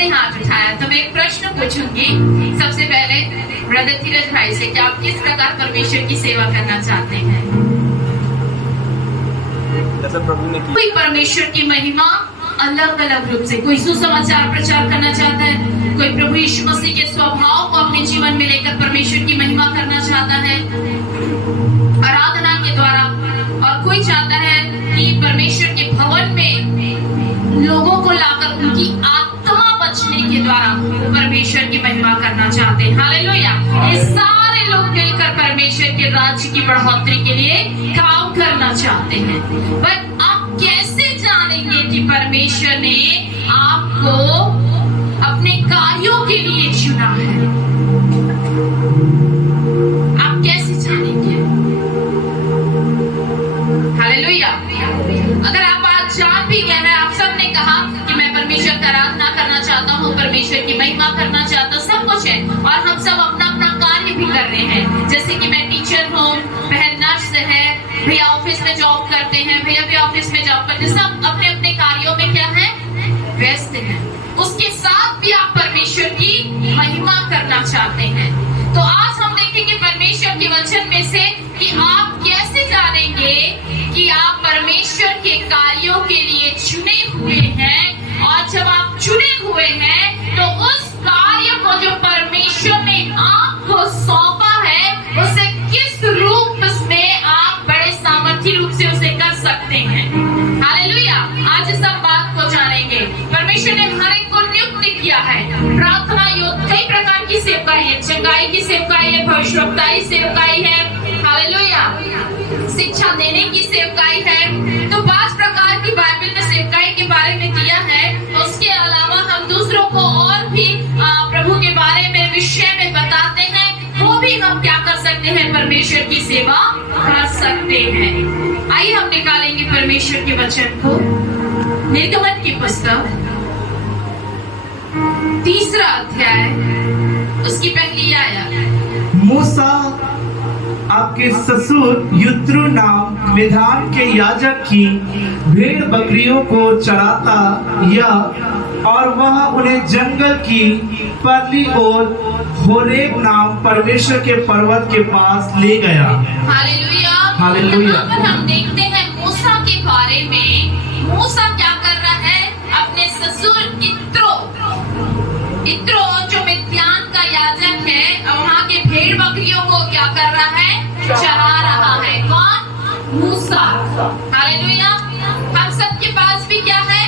सबने हाथ उठाया, तो मैं एक प्रश्न पूछूंगी सबसे पहले ब्रदर धीरज भाई से कि आप किस प्रकार परमेश्वर की सेवा करना चाहते हैं? जैसे प्रभु ने की। कोई परमेश्वर की महिमा अलग अलग रूप से, कोई सुसमाचार प्रचार करना चाहता है, कोई प्रभु यीशु मसीह के स्वभाव को अपने जीवन में लेकर परमेश्वर की महिमा करना चाहता है आराधना के द्वारा, और कोई चाहता है कि परमेश्वर के भवन में लोगों को लाकर उनकी आत्मा बचने के द्वारा परमेश्वर की महिमा करना चाहते हैं। हालेलुया। ये सारे लोग मिलकर परमेश्वर के राज्य की बढ़ोतरी के लिए काम करना चाहते हैं। बट आप कैसे जानेंगे कि परमेश्वर ने आपको अपने कार्यों के लिए चुना है? आप कैसे जानेंगे? हालेलुया। अगर आप आज जान भी गए हैं, आप सबने कहा कि मैं परमेश्वर का आराधना करना चाहता हूँ, परमेश्वर की महिमा करना चाहता हूँ, सब कुछ है, और हम सब अपना अपना कार्य भी कर रहे हैं। जैसे कि मैं टीचर हूँ, बहन नर्स है, भैया ऑफिस में जॉब करते हैं, भैया भी ऑफिस में जॉब करते हैं, सब अपने अपने कार्यों में क्या है, व्यस्त हैं। उसके साथ भी आप परमेश्वर की महिमा करना चाहते हैं। तो आज हम देखेंगे परमेश्वर के वचन में से कि आप कैसे जानेंगे कि आप परमेश्वर के कार्यों के लिए चुने हुए हैं, और जब आप चुने हुए हैं तो उस कार्य को जो परमेश्वर ने आपको सौंपा है, उसे किस रूप में आप बड़े सामर्थ्य रूप से उसे कर सकते हैं। हालेलुया। आज इस सब बात को जानेंगे। परमेश्वर ने हर एक को नियुक्त किया है। प्रार्थना योग कई प्रकार की सेवकाई है, चंगाई की सेवकाई है, भविष्यवक्ताई सेवकाई है, हालेलुया, शिक्षा देने की सेवकाई है। तो 5 प्रकार की बाइबल में सेवकाई के बारे में दिया है। उसके अलावा हम दूसरों को और भी प्रभु के बारे में विषय में बताते हैं, वो भी हम क्या कर सकते हैं, परमेश्वर की सेवा कर सकते हैं। आइए हम निकालेंगे परमेश्वर के वचन को, निर्गमन की पुस्तक 3 अध्याय, उसकी पहली आयत। मूसा आपके ससुर यित्रो नाम मिधान के याजक की भेड़ बकरियों को चराता या, और वह उन्हें जंगल की परली ओर होरेब नाम परमेश्वर के पर्वत के पास ले गया। हालेलुया। हालेलुया। यहाँ पर हम देखते हैं मूसा के बारे में। मूसा क्या कर रहा है, अपने ससुर इत्रो जो मिद्यान का याजक है, वहाँ के भेड़ बकरियों को क्या कर रहा है, चरा रहा है। कौन? मूसा। हालेलुया। हम सबके पास भी क्या है,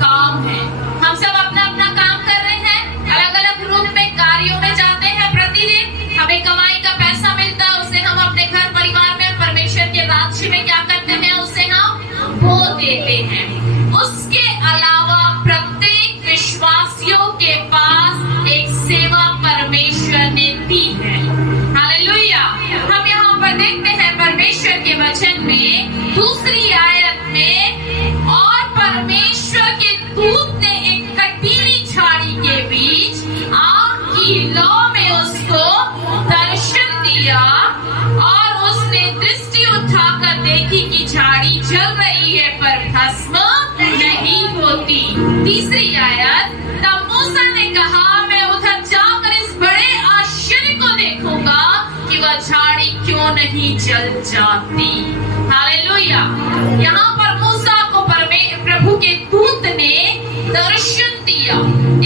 काम है। हम सब अपना अपना काम कर रहे हैं, अलग अलग रूप में कार्यों में जाते हैं। प्रतिदिन हमें कमाई का पैसा मिलता है, उससे हम अपने घर परिवार में परमेश्वर के राज्य में क्या करते हैं, उससे हम वो देते हैं। उसके अलावा प्रत्येक विश्वासियों के पास एक सेवा परमेश्वर ने दी है। हालेलुया। हम यहाँ पर देखते हैं परमेश्वर के वचन में 2 आयत में, और परमेश्वर के दूत ने एक कटीली झाड़ी के बीच आग की लौ में उसको दर्शन दिया, और उसने दृष्टि उठाकर देखी कि झाड़ी जल रही है पर भस्म नहीं होती। 3 आयत। तब मूसा ने कहा, मैं उधर जाकर इस बड़े आश्चर्य को देखूंगा कि वह झाड़ी क्यों नहीं जल जाती। हालेलुया। यहाँ पर मूसा को प्रभु के दूत ने दर्शन दिया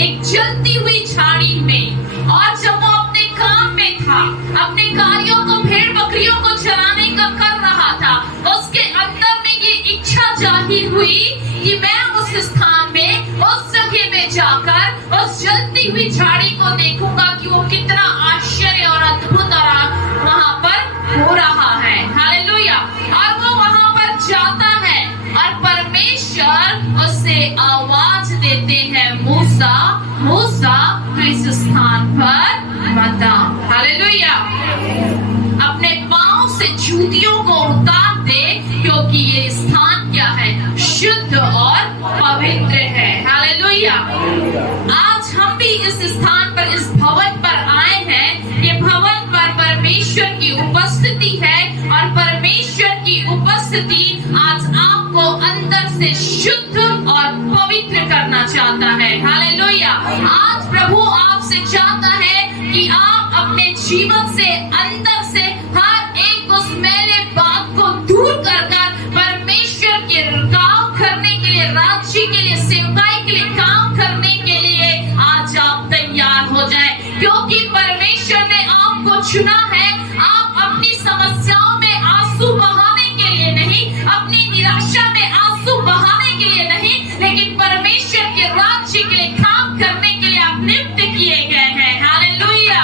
एक जलती हुई झाड़ी में, और जब वो अपने काम में था, अपने कार्यों को, भेड़ बकरियों को चराने का कर रहा था, उसके अंदर में ये इच्छा जाहिर हुई कि मैं उस स्थान में, उस जगह में जाकर उस जलती हुई झाड़ी को देखूंगा कि वो कितना आश्चर्य और अद्भुत और वहां पर हो रहा है। हालेलुया। और वो वहां पर जाता है, और परमेश्वर उससे आवाज देते हैं, मूसा मूसा तो इस स्थान पर मत आ। हालेलुया। अपने पांव से जूतियों को उतार दे, क्योंकि ये स्थान क्या है, शुद्ध और पवित्र है। हालेलुया। आज हम भी इस स्थान पर, इस भवन पर आए हैं। ये भवन पर परमेश्वर की उपस्थिति है, और परमेश्वर की उपस्थिति आज आपको अंदर से शुद्ध और पवित्र करना चाहता है। हालेलुया। सेवकाई के लिए काम करने के लिए आज आप तैयार हो जाए, क्योंकि परमेश्वर ने आपको चुना है। आप अपनी समस्याओं में आंसू बहाने के लिए नहीं, अपनी निराशा में आंसू बहाने के लिए नहीं, लेकिन परमेश्वर के राज्य के लिए काम करने के लिए आप नियुक्त किए गए हैं। Hallelujah,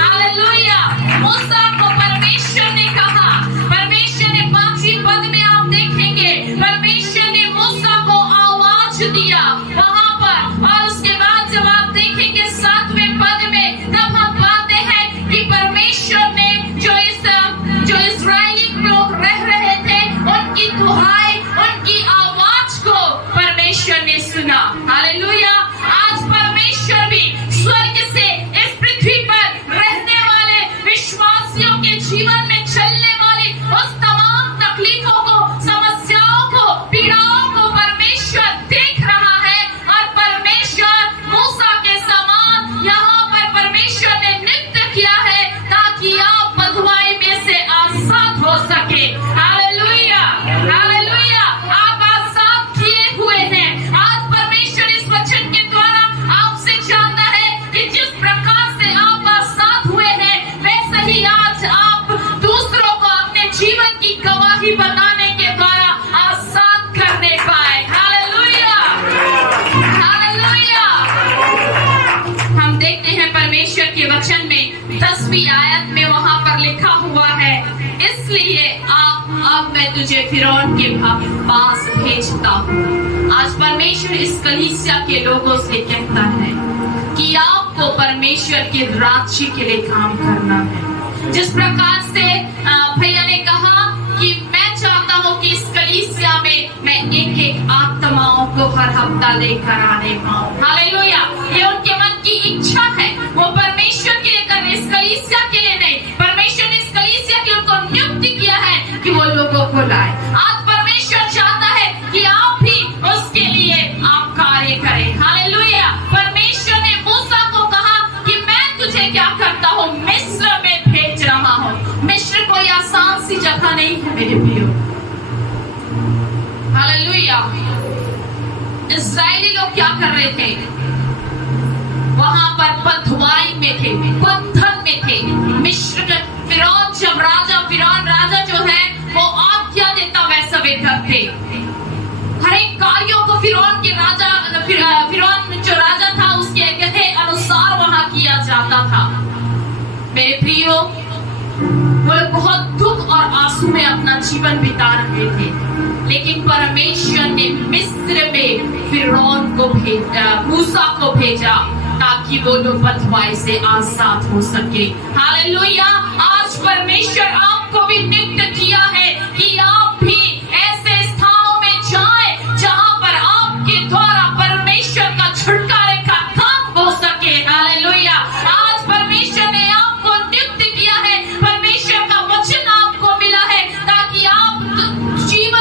hallelujah. मूसा को परमेश्वर ने कहा, परमेश्वर ने 5वीं पद में आप देखेंगे, परमेश्वर ने मूसा को आवाज दिया वहां पर, और उसके बाद जब आप देखेंगे 7वें पद में, तब हम पाते हैं कि परमेश्वर ने जो इस्राएली लोग रह रहे थे, उनकी दुहाई, उनकी आवाज को परमेश्वर ने सुना। हालेलुया। आज परमेश्वर भी स्वर्ग से इस पृथ्वी पर रहने वाले विश्वासियों के जीवन में चलने वाली उस तमाम तकलीफों को, समस्याओं को, पीड़ाओं को परमेश्वर देख रहा है, और परमेश्वर मूसा के समान यहाँ पर परमेश्वर ने नियुक्त किया है ताकि आप बंधुआई में से आजाद हो सके। Hallelujah, hallelujah. आप आजाद किए हुए हैं। आज परमेश्वर इस वचन के द्वारा आपसे चाहता है कि जिस प्रकार से आप आजाद हुए हैं, वैसे ही आज आप दूसरों को अपने जीवन की गवाही बताने के द्वारा आजाद करने पाए। Hallelujah, hallelujah. हम देखते हैं परमेश्वर के वचन में 10वीं आयत में वहां पर लिखा हुआ है, इसलिए अब मैं तुझे फिरौन के पास भेजता हूँ। आज परमेश्वर इस कलीसिया के लोगों से कहता है कि आपको परमेश्वर के राज्य के लिए काम करना है। जिस प्रकार से भैया ने कहा कि मैं चाहता हूँ कि इस कलीसिया में मैं एक एक आत्माओं को हर हफ्ता लेकर आने पाऊँ। हालेलुया। ये उनके मन की इच्छा है, वो परमेश्वर के लिए कर रहे, इस कलीसिया के लिए नहीं। परमेश्वर ने इस कलीसिया के उनको नियुक्त किया है कि वो लोगों को लाए। आज परमेश्वर चाहता है कि आप भी उसके लिए आप कार्य करें। हालेलुया। परमेश्वर ने मूसा को कहा कि मैं तुझे क्या करता हूँ, मिस्र में भेज रहा हूँ। मिस्र कोई आसान सी जगह नहीं है मेरे प्रियो। हालेलुया। इस्राएली लोग क्या कर रहे थे, वहां पर बंधुआई में थे, बंधन में थे। मिस्र के फिरौन राजा जो है वो आज्ञा देता वैसा वे करते। हर एक कार्यों को फिरौन जो राजा था उसके कहे अनुसार वहां किया जाता था। मेरे प्रियो, वो लोग बहुत दुख और आंसू में अपना जीवन बिता रहे थे, लेकिन परमेश्वर ने मिस्र में फिरौन को मूसा को भेजा ताकि वो लोग बंधुआई से आजाद हो सके। हालेलुया। आज परमेश्वर आपको भी नियुक्त किया है कि आप भी ऐसे स्थानों में जाएं जहां पर आपके द्वारा परमेश्वर का छुटकारे का काम हो सके। हालेलुया। आज परमेश्वर ने आपको नियुक्त किया है, परमेश्वर का वचन आपको मिला है ताकि आप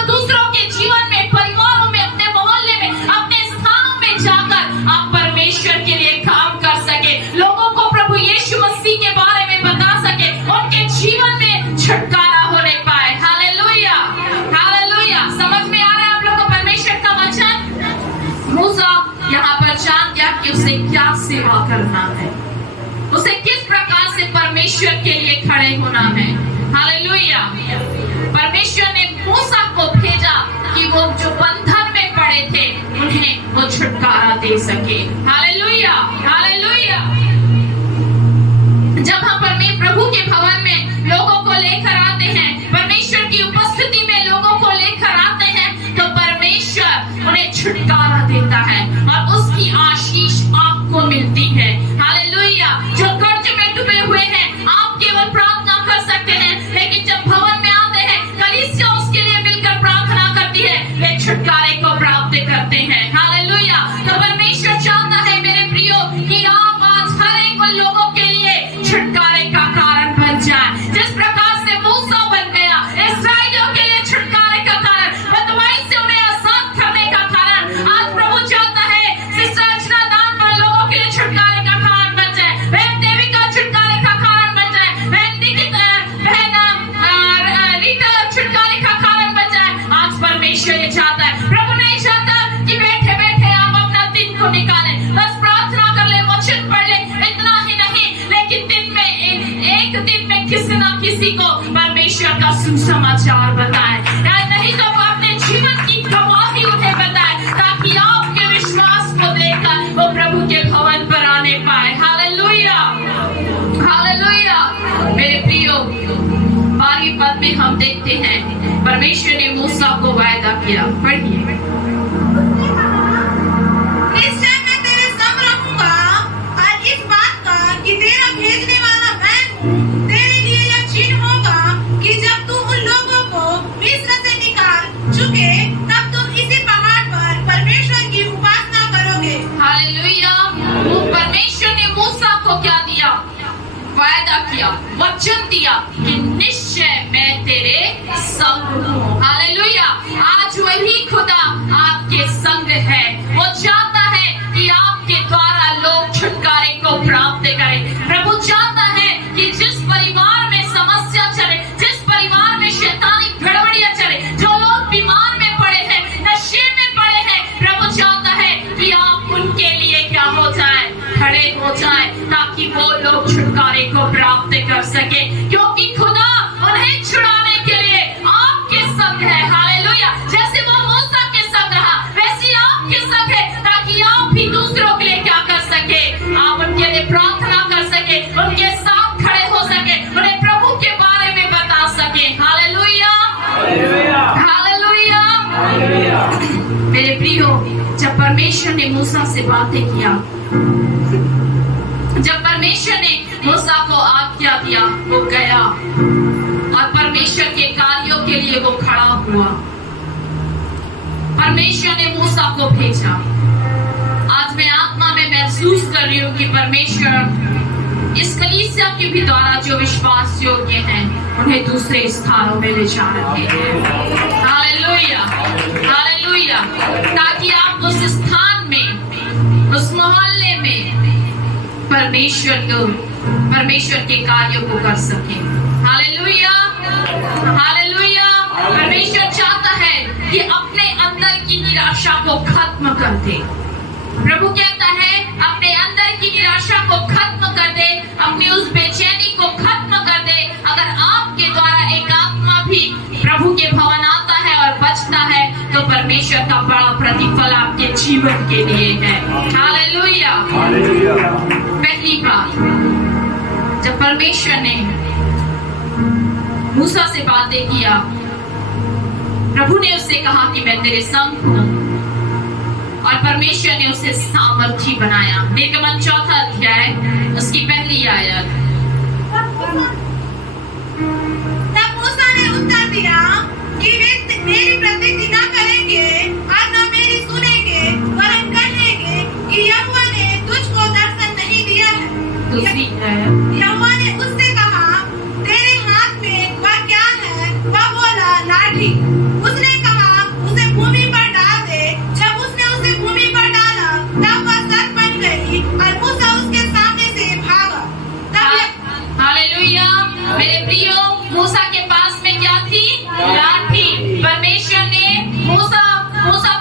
दूसरों के जीवन में, परिवारों में, अपने मोहल्ले में, अपने स्थानों में जाकर आप परमेश्वर के लिए काम कर सके, लोगों को प्रभु यीशु मसीह के बारे में बता सके, उनके जीवन में छुटकारा होने पाए। Hallelujah, hallelujah. समझ में आ रहा है आप लोगों को परमेश्वर का वचन? मूसा यहाँ पर जान गया कि उसे क्या सेवा करना है, उसे किस प्रकार से परमेश्वर के लिए खड़े होना है। हालेलुया। परमेश्वर ने मूसा को भेजा कि वो जो बंधन में पड़े थे उन्हें वो छुटकारा दे सके। Hallelujah, hallelujah. जब हम प्रभु के भवन में लोगों को लेकर आते हैं, परमेश्वर की उपस्थिति में लोगों को लेकर आते हैं, तो परमेश्वर उन्हें छुटकारा देता है और उसकी आशीष आपको मिलती है। हालेलुया। जो कर्ज में डूबे हुए हैं, आप केवल प्रार्थना कर सकते हैं, लेकिन जब भवन में आते हैं, कलीसिया उसके लिए मिलकर प्रार्थना करती है, वे छुटकारे को प्राप्त करते हैं। हालेलुया। तो परमेश्वर चाहता है मेरे प्रियो कि आप आज हर एक लोगों के लिए छुटकारे का कारण बन जाए। जिस प्रकार से मूसा बन गया इस्राएलियों के लिए छुटकारे का कारण, बंधुआई से उन्हें आजाद करने का कारण, आज प्रभु चाहता है सिस्टर अर्चना दान पर लोगों के लिए छुटकारे का कारण बन जाए, बहन देवी का छुटकारे का कारण बन जाए, बहन रीता छुटकारे का कारण बन जाए। आज परमेश्वर ये चाहता है, प्रभु नहीं चाहता कि बैठे बैठे आप किसी को परमेश्वर का सुसमाचार बताए, या नहीं तो अपने जीवन की गवाही उन्हें बताए, ताकि आपके विश्वास को देखकर वो प्रभु के भवन पर आने पाए। Hallelujah, hallelujah. मेरे प्रियो, 12वें पद में हम देखते हैं परमेश्वर ने मूसा को वायदा किया। पढ़िए। तेरा भेजने वाला मैं हूँ। तेरे लिए यह चिन्ह होगा कि जब तू उन लोगों को मिस्र से निकाल चुके, तब तुम इसी पहाड़ पर परमेश्वर की उपासना करोगे। हालेलुया। वो परमेश्वर ने मूसा को क्या दिया? वायदा किया, वचन दिया कि निश्चय मैं तेरे संग हूँ। हालेलुया। आज वही खुदा आपके संग है। वो चाहता है कि आपके द्वारा लोग छुटकारे को प्राप्त करें। प्रभु चाहता है कि जिस परिवार में समस्या चले, जिस परिवार में शैतानी गड़बड़ियां चले, जो लोग बीमार में पड़े हैं, नशे में पड़े हैं, प्रभु चाहता है कि आप उनके लिए क्या हो जाए, खड़े हो जाए, ताकि वो लोग छुटकारे को प्राप्त कर सके, क्योंकि खुदा उन्हें छुड़ाने के लिए आपके संग है। हालेलुया। जैसे वो मूसा के संग रहा, वैसे आपके संग है, ताकि आप भी दूसरों के लिए क्या कर सके, आप उनके लिए प्रार्थना कर सके, उनके साथ खड़े हो सके, उन्हें प्रभु के बारे में बता सके। Hallelujah, hallelujah. मेरे प्रियो, जब परमेश्वर ने मूसा से बातें किया, जब परमेश्वर ने मूसा को आज्ञा दिया, वो गया और परमेश्वर के कार्यों के लिए वो खड़ा हुआ। परमेश्वर ने मूसा को भेजा। आज मैं आत्मा में महसूस कर रही हूँ कि परमेश्वर इस कलीसिया के भी द्वारा जो विश्वास योग्य हैं, उन्हें दूसरे स्थानों में ले जा रहे हैं। Hallelujah, hallelujah. ताकि आप उस स्थान में, उस मोहल्ले में परमेश्वर के कार्यों को कर सके। Hallelujah, hallelujah. परमेश्वर चाहता है कि अपने अंदर की निराशा को खत्म कर दे। प्रभु कहता है अपने अंदर की निराशा को खत्म कर दे, अपनी उस बेचैनी को खत्म कर दे। अगर आपके द्वारा एक आत्मा भी प्रभु के भवन आता है और बचता है, तो परमेश्वर का बड़ा प्रतिफल आपके जीवन के लिए है। हालेलुया। पहली बात, जब परमेश्वर ने मूसा से बातें किया, प्रभु ने उससे कहा कि मैं तेरे संग हूँ, और परमेश्वर ने उसे सामर्थी बनाया। निर्गमन 4 अध्याय उसकी पहली आयत। तब मूसा ने उत्तर दिया कि वे मेरी प्रतिज्ञा न करेंगे और न मेरी सुनेंगे, वरन कहेंगे कि यहोवा ने तुझको दर्शन नहीं दिया है। दूसरी आयत। यहोवा ने उससे कहा, तेरे हाथ में वह क्या है? वह बोला, लाठी। उसने कहा, उसे भूमि पर डाल दे। जब उसने उसे भूमि पर डाला, तब वह सर बन गई और मूसा उसके सामने से भागा। हालेलुया। मेरे प्रियो, मूसा के पास में क्या थी? लाठी। परमेश्वर ने मूसा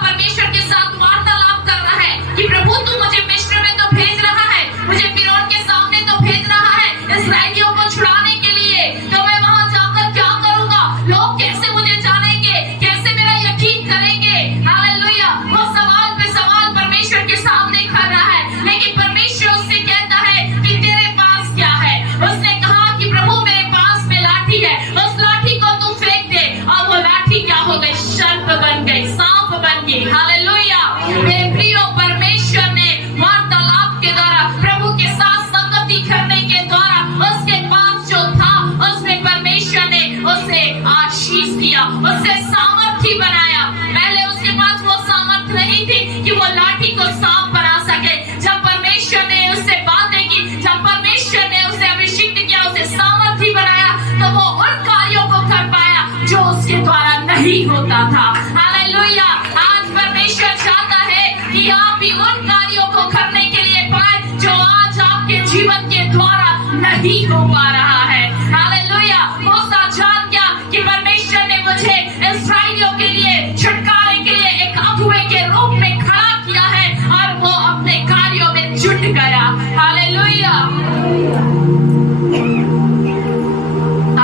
परमेश्वर के साथ वार्तालाप कर रहा है कि प्रभु तू मुझे मिस्र में तो भेज रहा है, मुझे फिरौन के सामने तो भेज रहा है इस्राएलियों को छुड़ाने के लिए, तो मैं वहां जाकर क्या करूंगा? लोग कैसे मुझे जानेंगे, कैसे मेरा यकीन करेंगे? हालेलुया। वो सवाल पे सवाल परमेश्वर के सामने कर रहा है, लेकिन परमेश्वर उससे कहता है कि तेरे पास क्या है? उसने कहा कि प्रभु मेरे पास में लाठी है। उस लाठी को तू फेंक दे, और वो लाठी क्या हो गई? सर्प बन गई, सांप बन गई। हालेलुया। मेरे प्रियो, परमेश्वर ने वार्तालाप के द्वारा, प्रभु के साथ संगति करने के द्वारा, उसके पास जो था उसमें परमेश्वर ने उसे आशीष दिया, उसे सामर्थी बनाया। पहले उसके पास वो सामर्थ नहीं थी कि वो लाठी को सांप बना सके। जब परमेश्वर ने उससे बातें की, जब परमेश्वर ने उसे अभिषेक किया, उसे सामर्थी बनाया, तो वो उन कार्यों को कर पाया जो उसके द्वारा नहीं होता था। हालेलुया। आज परमेश्वर चाहता है कि आप भी उन कार्यों को करने के लिए पाए जो आज आपके जीवन के द्वारा नहीं हो पा रहा है। हालेलुया। मूसा जान गया कि परमेश्वर ने मुझे इस्राएलियों के लिए, छुटकारे के लिए एक अगुवे के रूप में खड़ा किया है, और वो अपने कार्यों में जुट गया। हालेलुया।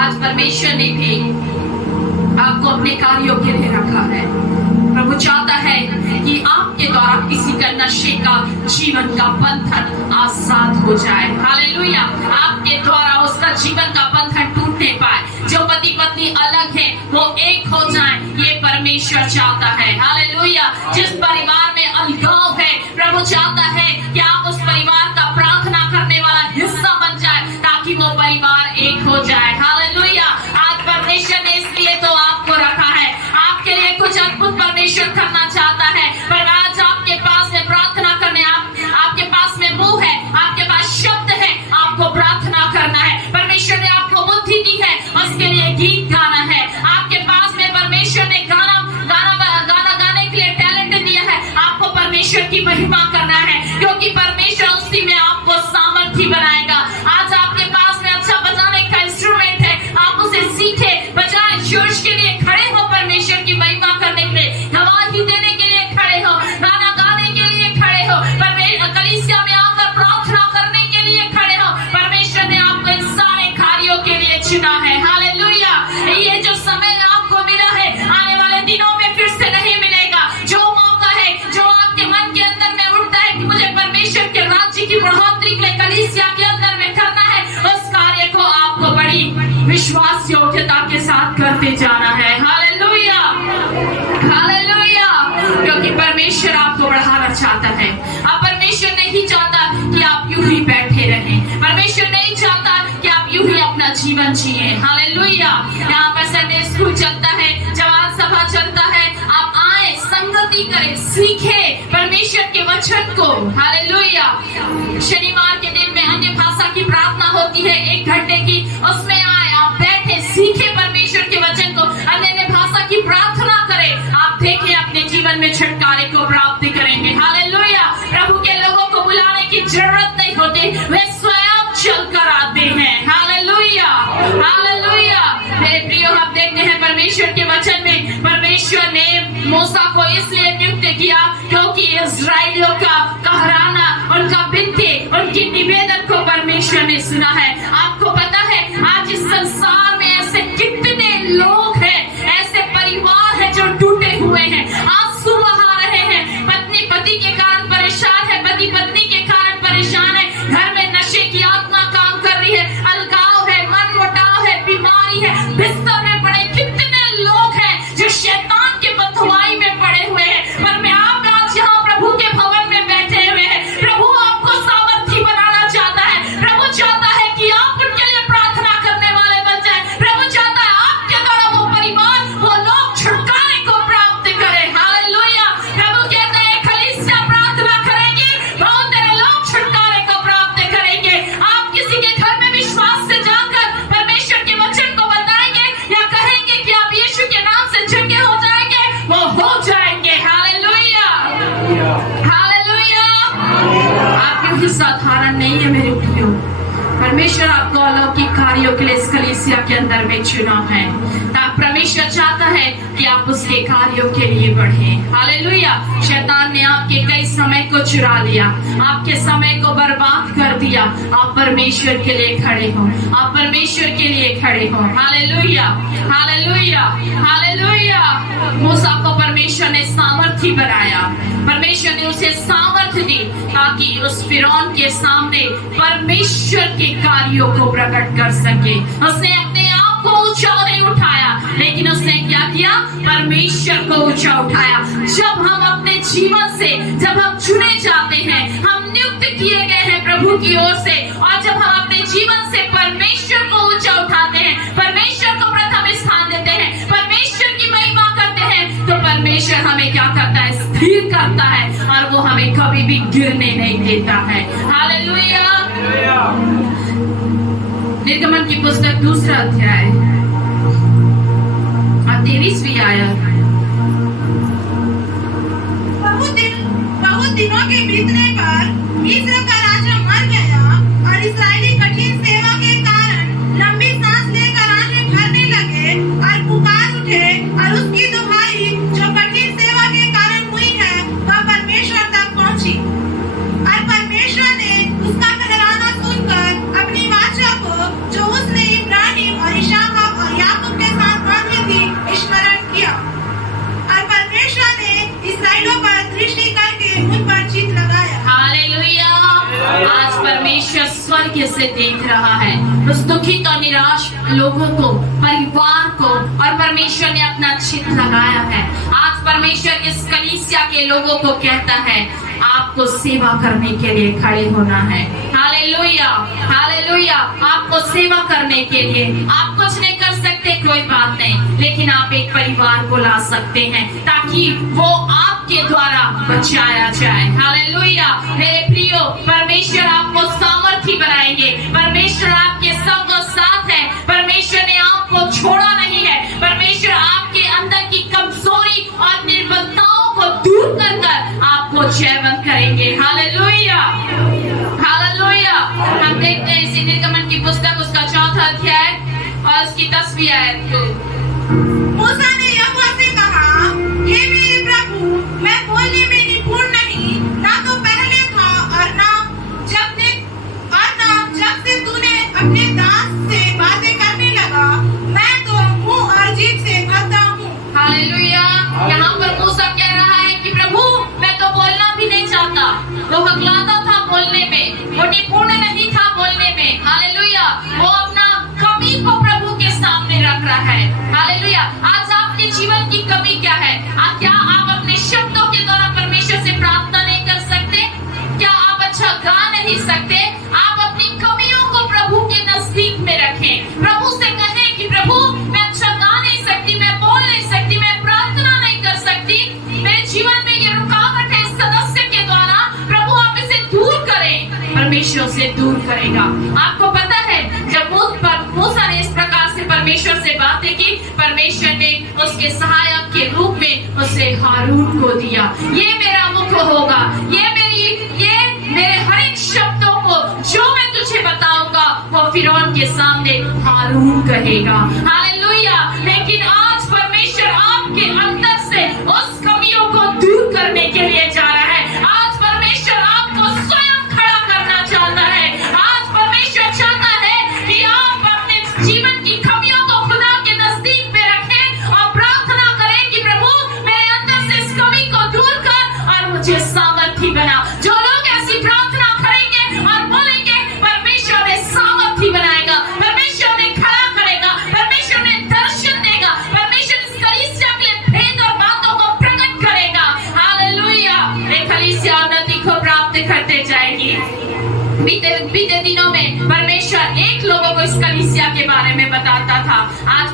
आज अपने कार्यों के लिए रखा है। प्रभु चाहता है कि आपके द्वारा किसी का नशे का जीवन का बंधन आजाद हो जाए। हालेलुया। आपके द्वारा उसका जीवन का बंधन टूट नहीं पाए। जो पति पत्नी अलग है वो एक हो जाए, ये परमेश्वर चाहता है। हालेलुया। जिस परिवार में अलगाव है, प्रभु चाहता है कि आप उस परिवार का प्रार्थना करने वाला हिस्सा बन जाए ताकि वो परिवार एक हो जाए। हालेलुया। आज परमेश्वर ने इसलिए तो आपको रखा है, आपके लिए कुछ अद्भुत परमेश्वर करना चाहता है। पर आज आपके पास में प्रार्थना करने, आपके पास में मुंह है, आपके पास शब्द है, आपको प्रार्थना करना है। परमेश्वर ने आपको बुद्धि दी है, उसके लिए गीत गाना है। आपके पास में परमेश्वर ने गाना गाने के लिए टैलेंट दिया है, आपको परमेश्वर की महिमा करना है, क्योंकि परमेश्वर उसी में आपको सामर्थ्य बनाएगा। आज आपके पास में अच्छा बजाने का इंस्ट्रूमेंट है, आप उसे सीखे, बजाए, जोश के लिए खड़े हो, परमेश्वर की महिमा करने के लिए, गवाही देने के लिए खड़े हो, गाना गाने के लिए खड़े हो, कलीसिया में आकर प्रार्थना करने के लिए खड़े हो। परमेश्वर ने आपको इन सारे कार्यों के लिए चुना है। हालेलुया। ये जो समय आपको मिला है, आने वाले दिनों में फिर से नहीं मिलेगा। जो मौका है, जो आपके मन के अंदर में उठता है कि मुझे परमेश्वर के राज्य की बढ़ोतरी के लिए कलीसिया के अंदर में करना है, उस कार्य को आपको बड़ी विश्वास योग्यता के साथ करते जाना है। हालेलुया। हालेलुया। क्योंकि परमेश्वर आपको बढ़ाना चाहता है। अब परमेश्वर नहीं चाहता कि आप यूं ही बैठे रहें। परमेश्वर नहीं चाहता कि आप यूं ही अपना जीवन जिए। हालेलुया। यहाँ पर संडे स्कूल चलता है, जवान सभा चलता है, आप आए, संगति करें, सीखे परमेश्वर के वचन को। हालेलुया। शनिवार के दिन में अन्य भाषा की प्रार्थना होती है 1 घंटे की, उसमें आए, आप बैठे, सीखे परमेश्वर के वचन को, अन्य भाषा की प्रार्थना करें, आप देखें अपने जीवन में छुटकारे को प्राप्त करेंगे। हालेलुया। प्रभु के लोगों को बुलाने की जरूरत नहीं होती, वे स्वयं चलकर आते हैं। हालेलुया। हालेलुया। मेरे प्रियो, आप देखते हैं परमेश्वर के वचन में परमेश्वर ने मूसा को इसलिए नियुक्त किया क्योंकि इस्राएलियों का कहराना, उनका विनती, उनकी निवेदन को परमेश्वर ने सुना है। आपको पता है आज इस संसार में ऐसे कितने लोग हैं, ऐसे परिवार हैं जो टूटे हुए हैं, आंसू बहा रहे हैं, पत्नी पति के कारण परेशान है, पति पत्नी के कारण परेशान है, घर में नशे की आत्मा काम कर रही है, अलगाव है, मनमुटाव है, बीमारी है, बिस्तर में पड़े कितने लोग हैं जो शैतान के बंधुआई में पड़े हुए हैं। पर मैं आप आज यहाँ प्रभु के भवन में बैठे हुए हैं। प्रभु आपको सामर्थ्य बनाना चाहता है। प्रभु चाहता है कि आप उनके लिए प्रार्थना करने वाले बन जाए। प्रभु चाहता है आपके द्वारा वो परिवार, वो लोग छुटकारे को प्राप्त करें। हालेलुया। प्रभु कहते हैं कलीसिया प्रार्थना करेगी, बहुत सारे लोग छुटकारे को प्राप्त करेंगे। आप किसी के घर में विश्वास से जाकर परमेश्वर के वचन को बताएंगे या कहेंगे कि आप यीशु के नाम से छुटके हो जाएंगे, वो हो जाएंगे। हालेलुया। हालेलुया। आप यूं ही साधारण नहीं है मेरे प्रियो, परमेश्वर आपको अलौकिक कार्यों के लिए इस कलीसिया के अंदर में चुना है। परमेश्वर चाहता है कि आप उसके कार्यों के लिए बढ़ें। हालेलुया। शैतान ने आपके कई समय को चुरा लिया, आपके समय को बर्बाद कर दिया। आप परमेश्वर के लिए खड़े हो, आप परमेश्वर के लिए खड़े हो। हालेलुया। हालेलुया। हालेलुया। मूसा को परमेश्वर ने सामर्थ्य बनाया, परमेश्वर ने उसे सामर्थ्य दी ताकि उस फिरौन के सामने परमेश्वर के कार्यों को प्रकट कर सके। उसने अपने आप को ऊंचा नहीं उठाया, लेकिन उसने क्या किया? परमेश्वर को ऊंचा उठाया। जब हम अपने जीवन से, जब हम चुने जाते हैं, हम नियुक्त किए गए हैं प्रभु की ओर से, और जब हम अपने जीवन से परमेश्वर को ऊंचा उठाते हैं, परमेश्वर को प्रथम स्थान देते हैं, परमेश्वर की महिमा करते हैं, तो परमेश्वर हमें क्या करता है? स्थिर करता है, और वो हमें कभी भी गिरने नहीं देता है। हालेलुया। निर्गमन की पुस्तक 2 अध्याय और 23वीं आयत। बहुत दिनों के बीतने पर मिस्र का राजा मर गया और इस्राएली कठिन सेवा के कारण लंबी सांस लेकर आंखें भरने लगे और पुकार उठे, और उसकी दुहाई जो कठिन सेवा के कारण हुई है वह परमेश्वर तक पहुंची। और परमेश्वर ने उसका कहराना सुनकर अपनी वाचा को जो उसने इब्राहिम और इसहाक और याकूब के साथ बांधी थी स्मरण किया। दुर्भाग्य से देख रहा है, उस दुखित और निराश लोगों को, परिवार को, और परमेश्वर ने अपना चित्त लगाया है। आज परमेश्वर इस कलीसिया के लोगों को कहता है, आपको सेवा करने के लिए खड़े होना है। Hallelujah, hallelujah. आपको सेवा करने के लिए, आप कुछ नहीं कर सकते, कोई बात नहीं, लेकिन आप एक परिवार को ला सकते हैं ताकि वो आपके द्वारा बचाया जाए। हालेलुया। मेरे प्रियो, परमेश्वर आपको सामर्थी बनाएंगे। परमेश्वर आपके संग और साथ है। परमेश्वर ने आपको छोड़ा नहीं है। परमेश्वर आपके अंदर की कमजोरी और निर्बलताओं को दूर कर आपको जयवंत करेंगे। Hallelujah, hallelujah. हम देखते हैं इसी निर्गमन की पुस्तक उसका 4वां अध्याय और उसकी 10वीं आयत को। मूसा ने यहोवा से कहा, हे मेरे प्रभु, मैं बोलने में निपुण नहीं, ना तो पहले था और ना जब से तूने अपने दास से बातें करने लगा, मैं तो मुंह और जीभ से भरता हूँ। हालेलुया। यहाँ पर मूसा कह रहा है कि प्रभु, मैं तो बोलना भी नहीं चाहता। वो हकलाता था बोलने में, वो निपुण नहीं था बोलने में। हालेलुया। वो अपना कमी को प्रभु के सामने रख रहा है। हालेलुया। आज आपके जीवन की कमी क्या है? क्या आप अपने शब्दों के द्वारा परमेश्वर से प्रार्थना नहीं कर सकते? क्या आप अच्छा गा नहीं सकते? आप अपनी कमियों को प्रभु के नजदीक में रखें। प्रभु से कहें कि प्रभु, मैं अच्छा गा नहीं सकती, मैं बोल नहीं सकती, मैं प्रार्थना नहीं कर सकती, मेरे जीवन में ये रुकावट है इस सदस्य के द्वारा, प्रभु आप इसे दूर करें। परमेश्वर से दूर करेगा। आपको पता है, जब मूसा ने इस प्रकार से परमेश्वर से बातें की, परमेश्वर ने उसके सहायक के रूप में उसे हारून को दिया। ये मेरा मुख होगा, ये मेरे हर एक शब्दों को जो मैं तुझे बताऊंगा वो फिरौन के सामने हारून कहेगा। हालेलुया। लेकिन आज परमेश्वर आपके अंदर से उस कमियों को दूर करने के लिए जा रहा है। आज परमेश्वर आपको स्वयं खड़ा करना चाहता है। आज परमेश्वर चाहता है कि आप अपने जीवन की कमियों को खुदा के नजदीक में रखें और प्रार्थना करें कि प्रभु, मेरे अंदर से इस कमी को दूर कर और मुझे सामर्थी बना। जो लोग ऐसी प्रार्थना करेंगे और बोलेंगे, परमेश्वर ने सामर्थी बनाएगा, परमेश्वर ने खड़ा करेगा, परमेश्वर ने दर्शन देगा, परमेश्वर इस कलीसिया के लिए भेद और बातों को प्रकट करेगा। हालेलुया। ये कलीसिया उन्नति को प्राप्त करते जाएगी। बीते दिनों में परमेश्वर एक लोगों को इस कलीसिया के बारे में बताता था। आज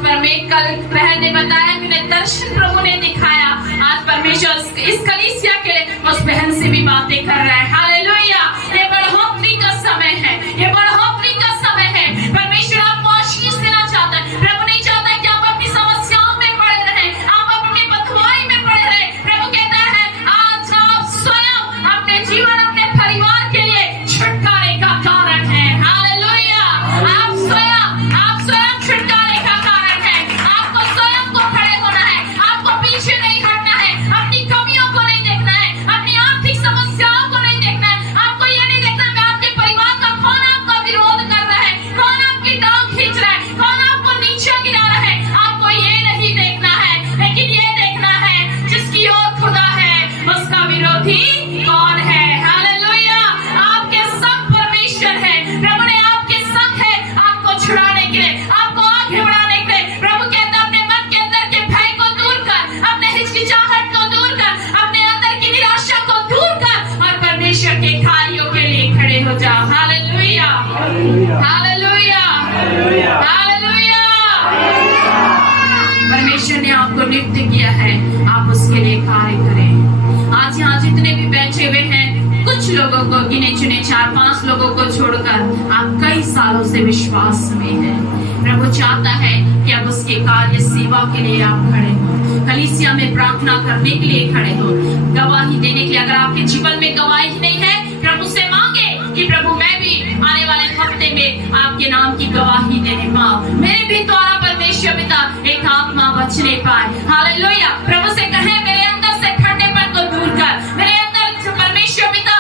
कल बहन ने बताया कि उन्हें दर्शन प्रभु ने दिखाया। आज परमेश्वर इस कलीसिया के लिए उस बहन से भी बातें कर रहा है। हालेलुया। ये बढ़ोतरी का समय है, ये बढ़ोतरी का समय है। परमेश्वर आपको आशीष देना चाहता है। प्रभु नहीं चाहता कि आप अपनी समस्याओं में पड़े रहें, आप अपनी बदवाई में पड़े रहें। प्रभु कहता है, आज आप स्वयं अपने जीवन, अपने परिवार के लिए छुटकारे का कारण है। हालेलुया। आप स्वयं छुटकारे का कारण है। आपको स्वयं को खड़े होना है, आपको पीछे नहीं हटना है, अपनी कमियों को नहीं देखना है, अपनी आर्थिक समस्याओं को नहीं देखना है। आपको ये नहीं देखना कि आपके परिवार का कौन आपका विरोध कर रहा है, कौन आपकी टांग खींच रहा है, कौन आपको नीचे गिरा रहा है। आपको ये नहीं देखना है, लेकिन ये देखना है जिसकी ओर खुदा है, उसका विरोधी कौन है। हालेलुया। आपके संग परमेश्वर है। प्रभु ने आपके संग है, आपको छुड़ाने के लिए, आपको आगे बढ़ाने के लिए। प्रभु कहता है, अपने मन के अंदर के भय को दूर कर, अपने हिचकिचाहट को दूर कर, अपने अंदर की निराशा को दूर कर और परमेश्वर के कार्यों के लिए खड़े हो जाओ। Hallelujah, hallelujah, hallelujah. परमेश्वर ने आपको नियुक्त किया है, आप उसके लिए कार्य करें। आज यहाँ जितने भी बैठे हुए हैं, कुछ लोगों को, गिने चुने 4-5 लोगों को छोड़कर आप कई सालों से विश्वास में हैं। प्रभु चाहता है कि अब उसके कार्य सेवा के लिए आप खड़े हो, कलीसिया में प्रार्थना करने के लिए खड़े हो, गवाही देने के लिए। अगर आपके जीवन में गवाही नहीं है, प्रभु से मांगे कि प्रभु, मैं भी आने वाले हफ्ते में आपके नाम की गवाही देने पाऊं, मेरे भी द्वारा परमेश्वर पिता एक आत्मा बचने पाए। हालेलुया। प्रभु से कहें, मेरे अंदर से ठंडेपन को दूर कर, मेरे अंदर परमेश्वर पिता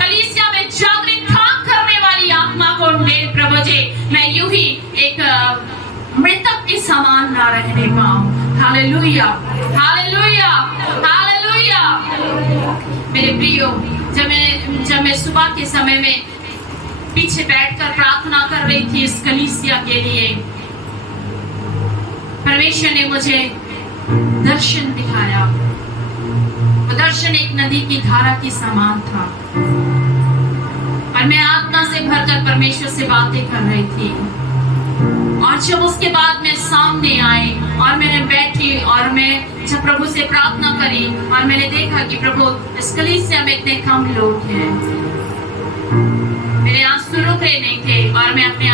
कलीसिया में जागृत काम करने वाली आत्मा को मेरे प्रभु जी, मैं यूं ही एक मृतक के समान ना रहने पाऊं। Hallelujah, hallelujah, hallelujah. मेरे प्रियो, जब मैं सुबह के समय में पीछे बैठकर प्रार्थना कर रही थी इस कलीसिया के लिए, परमेश्वर ने मुझे दर्शन दिखाया। वो दर्शन एक नदी की धारा की समान था और मैं आत्मा से भरकर परमेश्वर से बातें कर रही थी। और जब उसके बाद मैं सामने आई और मैंने बैठी और मैं जब प्रभु से प्रार्थना करी और मैंने देखा कि प्रभु इस कलीसिया में इतने कम लोग हैं, मेरे आंसू रुक रहे नहीं थे और मैं अपने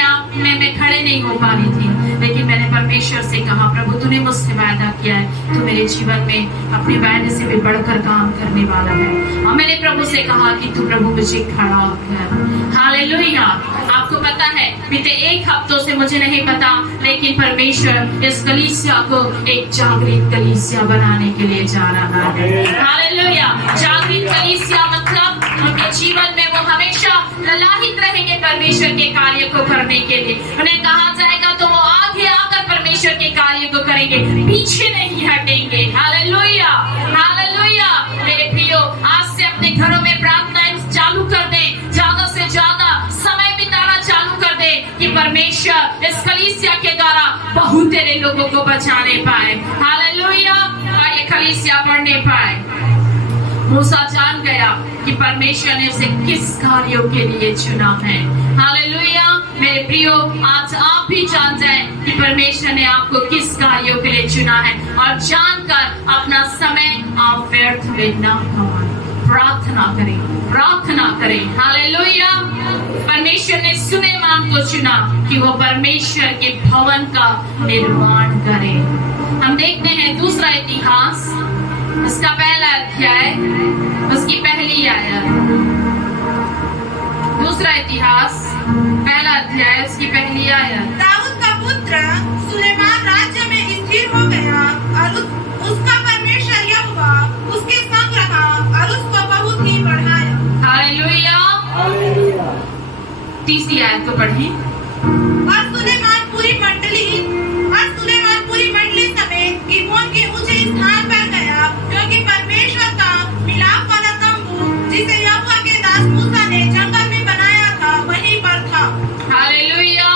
आप में मैं खड़े नहीं हो पा रही थी। लेकिन मैंने परमेश्वर से कहा, प्रभु तूने मुझसे वायदा किया है, तू मेरे जीवन में अपने वायदे से भी बढ़कर काम करने वाला है। और मैंने प्रभु से कहा कि तू प्रभु मुझे खड़ा कर। हालेलुया। आपको पता है बीते 1 हफ्तों से मुझे नहीं पता, लेकिन परमेश्वर इस कलीसिया को एक जागृत कलीसिया बनाने के लिए जा रहा है। हालेलुया। जागृत कलीसिया मतलब उनके जीवन में वो हमेशा ललाहित रहेंगे परमेश्वर के कार्य को करने के लिए। उन्हें कहा जाएगा तो वो आगे आकर परमेश्वर के कार्य को करेंगे, पीछे नहीं हटेंगे। Hallelujah, hallelujah. मेरे प्रियो, आज से अपने घरों में प्रार्थनाएं चालू कर दें, ज्यादा से ज्यादा समय बिताना चालू कर दे कि परमेश्वर इस कलीसिया के द्वारा बहुत तेरे लोगों को बचाने पाए। हालेलुया। और ये कलीसिया बढ़ने पाए। मूसा जान गया कि परमेश्वर ने उसे किस कार्यों के लिए चुना है। हालेलुया। मेरे प्रियो, आज आप भी जान जाएं कि परमेश्वर ने आपको किस कार्यों के लिए चुना है और जानकर अपना समय आप व्यर्थ में ना गवाएं। प्रार्थना करें, प्रार्थना करें। हालेलुया। परमेश्वर ने सुलेमान को चुना कि वो परमेश्वर के भवन का निर्माण करे। हम देखते हैं दूसरा इतिहास, उसका पहला अध्याय, उसकी पहली आयत। दूसरा इतिहास पहला अध्याय, उसकी पहली आयत। दाऊद का पुत्र सुलेमान राज्य में स्थिर हो गया और उसका परमेश्वर यहोवा उसके संग रहा और उसको बहुत ही बढ़ाया। हालेलुया। तीसरी आयत को पढ़ें। और सुलेमान पूरी मंडली समेत गिबोन के ऊंचे स्थान पर गया, क्योंकि परमेश्वर का मिलाप वाला तंबू जिसे यहोवा के दास मूसा ने जंगल में बनाया था वहीं पर था। Hallelujah,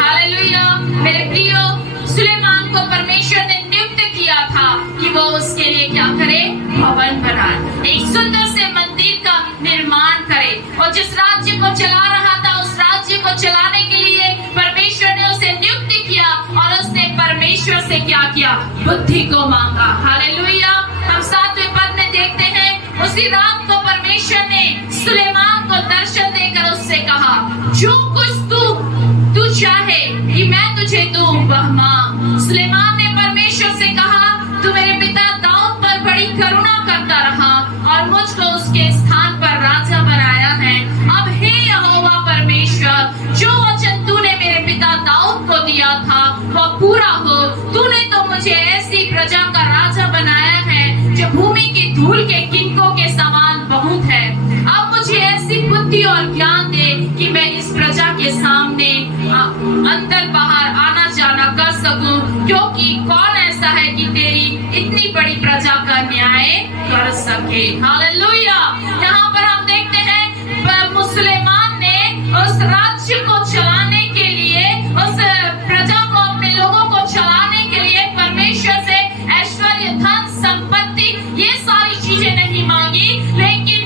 hallelujah. मेरे प्रियो, सुलेमान को परमेश्वर ने नियुक्त किया था कि वो उसके लिए क्या करे? भवन बनाए, एक सुंदर से मंदिर का निर्माण करे। और जिस राज्य को चला रहा था उस राज्य को चलाने के लिए परमेश्वर ने उसे नियुक्त किया और उसने परमेश्वर से क्या किया? बुद्धि को मांगा। हालेलुया। हम 7वें पद में देखते हैं, उसी रात को परमेश्वर ने सुलेमान को दर्शन देकर उससे कहा, जो कुछ तू चाहे कि मैं तुझे दूं वह मांग। सुलेमान ने परमेश्वर से कहा, तू मेरे पिता दाऊद पर बड़ी करुणा करता रहा और मुझको उसके स्थान पर राजा बनाया है। अब हे यहोवा परमेश्वर, जो वचन तूने मेरे पिता दाऊद को दिया था वह पूरा हो। तूने तो मुझे ऐसी प्रजा का राजा बनाया है जो भूमि की धूल के किनकों के समान बहुत है। अब मुझे ऐसी बुद्धि और ज्ञान दे कि मैं इस प्रजा के सामने अंदर बाहर आना जाना कर सकूं, क्योंकि कौन ऐसा है कि तेरी इतनी बड़ी प्रजा का न्याय कर सके। हालेलुया। यहाँ पर हम देखते हैं सुलेमान ने उस राज्य को चलाने के लिए, उस प्रजा को, अपने लोगों को चलाने के लिए परमेश्वर से ऐश्वर्य, धन, संपत्ति, ये सारी चीजें नहीं मांगी, लेकिन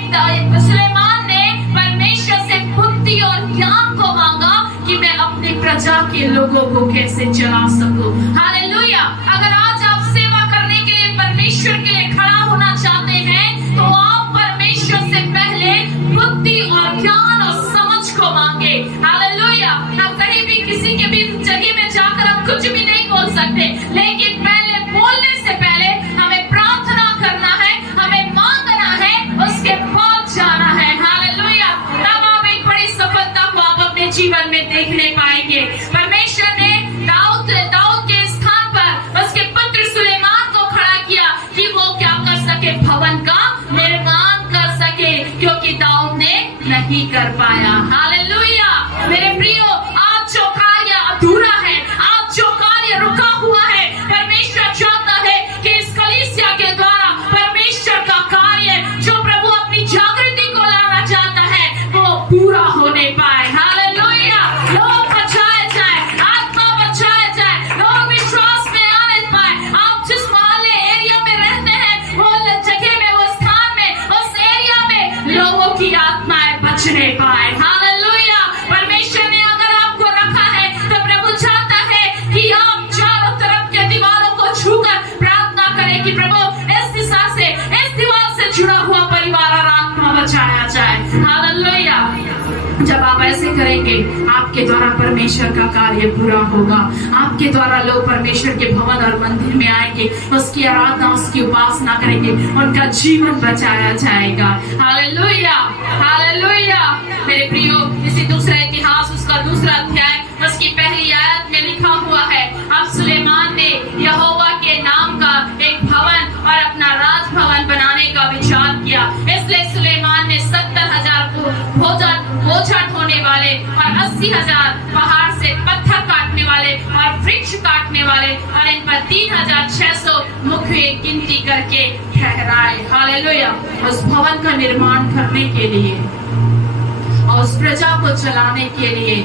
सुलेमान ने परमेश्वर से बुद्धि और ज्ञान को मांगा कि मैं अपनी प्रजा के लोगों को कैसे चला सकूं। हालेलुया। अगर आज आप सेवा करने के लिए परमेश्वर के लिए खड़ा होना चाहते हैं तो आप परमेश्वर से पहले बुद्धि और ज्ञान और समझ को मांगे। हालेलुया। हम कहीं भी किसी के भी जगह में जाकर हम कुछ भी नहीं बोल सकते, लेकिन पहले बोलने से पहले हमें प्रार्थना करना है, हमें मांगना है, उसके बाद जाना है। हालेलुया। तब आप एक बड़ी सफलता को आप अपने जीवन में देखने पाएंगे। परमेश्वर ने दाऊद के स्थान पर उसके पुत्र सुलेमान को खड़ा किया कि वो क्या कर सके? भवन का निर्माण कर सके, क्योंकि दाऊद ने नहीं कर पाया। हालेलुया। मेरे प्रियो, आज जो कार्य अधूरा है, आज जो कार्य रुका हुआ है, परमेश्वर चाहता है कि इस कलीसिया के द्वारा परमेश्वर का कार्य जो प्रभु अपनी जागृति को लाना चाहता है वो परिवार और आत्मा बचाया जाए। हालेलुया। जब आप ऐसे करेंगे, आपके द्वारा परमेश्वर का कार्य पूरा होगा। आपके द्वारा लोग परमेश्वर के भवन और मंदिर में आएंगे, उसकी आराधना, उसकी उपासना करेंगे, उनका जीवन बचाया जाएगा। Hallelujah, hallelujah. मेरे प्रियो, इसी दूसरा इतिहास उसका दूसरा अध्याय उसकी पहली आयत में लिखा हुआ है, अब सुलेमान ने यहोवा के नाम का एक भवन और अपना राजभवन बनाने का विचार किया। इसलिए सुलेमान ने 70,000 बोझा ढोने वाले और 80,000 पहाड़ से पत्थर काटने वाले और वृक्ष काटने वाले और इन पर 3,600 मुखिए गिनती करके ठहराए। हालेलुया। उस भवन का निर्माण करने के लिए और उस प्रजा को चलाने के लिए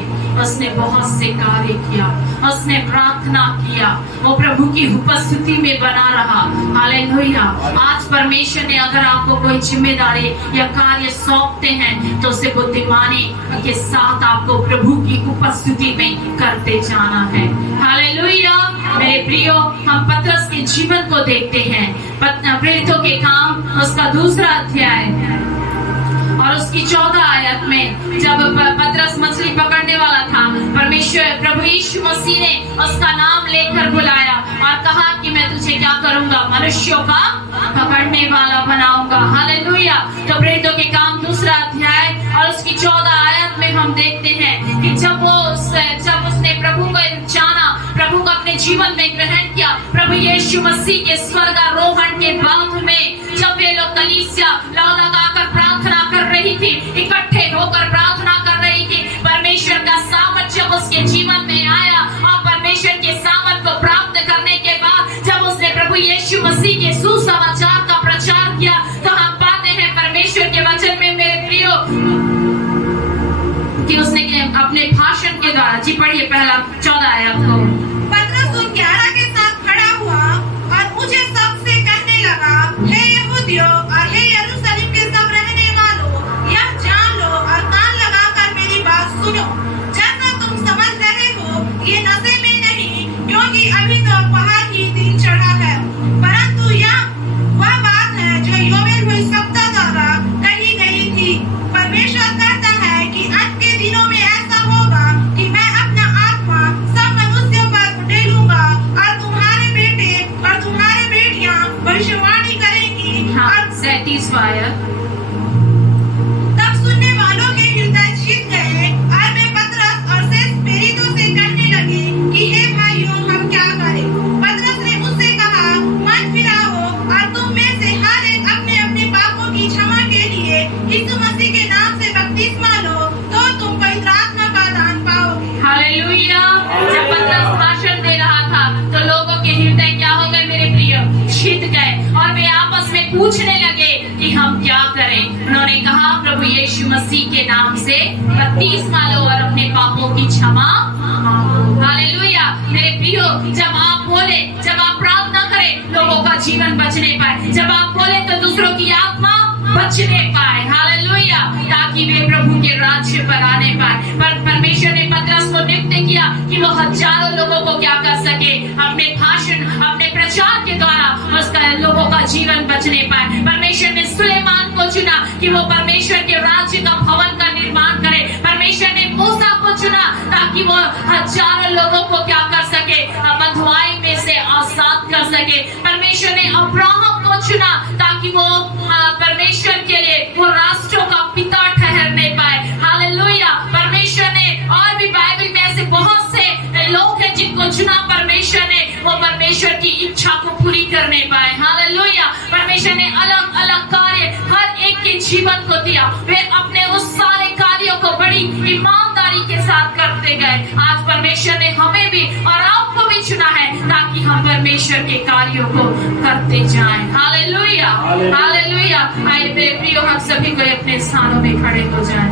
उसने बहुत से कार्य किया, उसने प्रार्थना किया, वो प्रभु की उपस्थिति में बना रहा। हालेलुया। आज परमेश्वर ने अगर आपको कोई जिम्मेदारी या कार्य सौंपते हैं तो उसे बुद्धिमानी के साथ आपको प्रभु की उपस्थिति में करते जाना है। हालेलुया। मेरे प्रियो, हम पतरस के जीवन को देखते हैं। प्रेरितों के काम उसका दूसरा अध्याय और उसकी 14 आयत में, जब पतरस मछली पकड़ने वाला था, परमेश्वर प्रभु यीशु मसीह ने उसका नाम लेकर बुलाया और कहा कि मैं तुझे क्या करूंगा, मनुष्यों का पकड़ने वाला बनाऊंगा। हालेलुया। तो प्रेरितों के काम दूसरा अध्याय और उसकी 14 आयत में हम देखते हैं कि जब उसने प्रभु को जाना, प्रभु को अपने जीवन में ग्रहण किया, प्रभु यीशु मसीह के स्वर्गारोहण के बाद में जब वे लोग कलीसिया लगाकर प्रार्थना कर रही थी, इकट्ठे होकर प्रार्थना कर रही थी, परमेश्वर का सामर्थ जब उसके जीवन में आया और परमेश्वर के सामर्थ को प्राप्त करने के बाद जब उसने प्रभु यीशु मसीह के सुसमाचार का प्रचार किया, तो हम पाते हैं परमेश्वर के वचन में, मेरे प्रियो, कि उसने अपने भाषण के द्वारा, जी पढ़िए पहला 14 आयत को। पतरस उन 11 के साथ खड़ा हुआ और ऊंचे शब्द से कहने लगा, हे यहूदियों और हे यरूशलेम के सब रहने वालों, यह जान लो और कान लगाकर मेरी बात सुनो। जैसा तुम समझ रहे हो, ये नशे में नहीं, क्योंकि अभी तो पहाड़ ही दिन चढ़ा है, परंतु यह वह बात है जो योवेल भविष्यवक्ता द्वारा कही गई थी। परमेश्वर कहता है कि अंत के दिनों में ऐसा होगा कि मैं अपना आत्मा सब मनुष्यों पर उड़ेलूंगा और तुम्हारे बेटे और तुम्हारी बेटियां भविष्यवाणी करेंगी। और 37 आयत। तब सुनने वालों के हृदय छिद गए और वे पतरस और शेष प्रेरितों से कहने लगे कि हे भाइयों, हम क्या करें? पतरस ने उससे कहा, मन फिराओ और तुम में से हर एक अपने अपने पापों की क्षमा के लिए यीशु मसीह के नाम से बपतिस्मा लो, तो तुम पवित्र आत्मा का दान पाओगे। हालेलुया। जब पतरस भाषण दे रहा था तो लोगों के हृदय क्या हो गए मेरे प्रिय, छिद गए और वे आपस में पूछने लगे कि हम क्या करें। उन्होंने कहा, प्रभु यीशु मसीह के नाम से बपतिस्मा लो और अपने पापों की क्षमा मांगो। हालेलुया। मेरे प्रियो, जब आप बोले, जब आप प्रार्थना करें, लोगों का जीवन बचने पाए, जब आप बोले तो दूसरों की आत्मा बचने पाए। हालेलुया। ताकि वे प्रभु के राज्य पर आने पाए। पर परमेश्वर ने पतरस को नियुक्त किया कि वो हजारों लोगों को क्या कर सके, अपने भाषण, अपने प्रचार के द्वारा उसका लोगों का जीवन बचने पाए। परमेश्वर ने सुलेमान को चुना कि वो परमेश्वर के राज्य का भवन का निर्माण करे। परमेश्वर ने मूसा को चुना ताकि वो हजारों लोगों को क्या कर सके, बंधुआई में से आजाद कर सके। परमेश्वर ने अब्राहम को चुना ताकि वो परमेश्वर के लिए वो राष्ट्रों का पिता ठहरने पाए। हालेलुया। परमेश्वर ने और भी बाइबल में ऐसे बहुत से लोग हैं जिनको चुना परमेश्वर ने, वो परमेश्वर की इच्छा को पूरी करने पाए। हालेलुया। परमेश्वर ने अलग अलग कार्य हर एक के जीवन को दिया, वे अपने उस सारे कार्यों को बड़ी ईमानदारी के साथ करते गए। आज परमेश्वर ने हमें भी और आपको भी चुना है ताकि हम परमेश्वर के कार्यों को करते जाएं। Hallelujah, hallelujah. आइए मेरे प्रियो, हम सभी को अपने स्थानों में खड़े हो जाएं।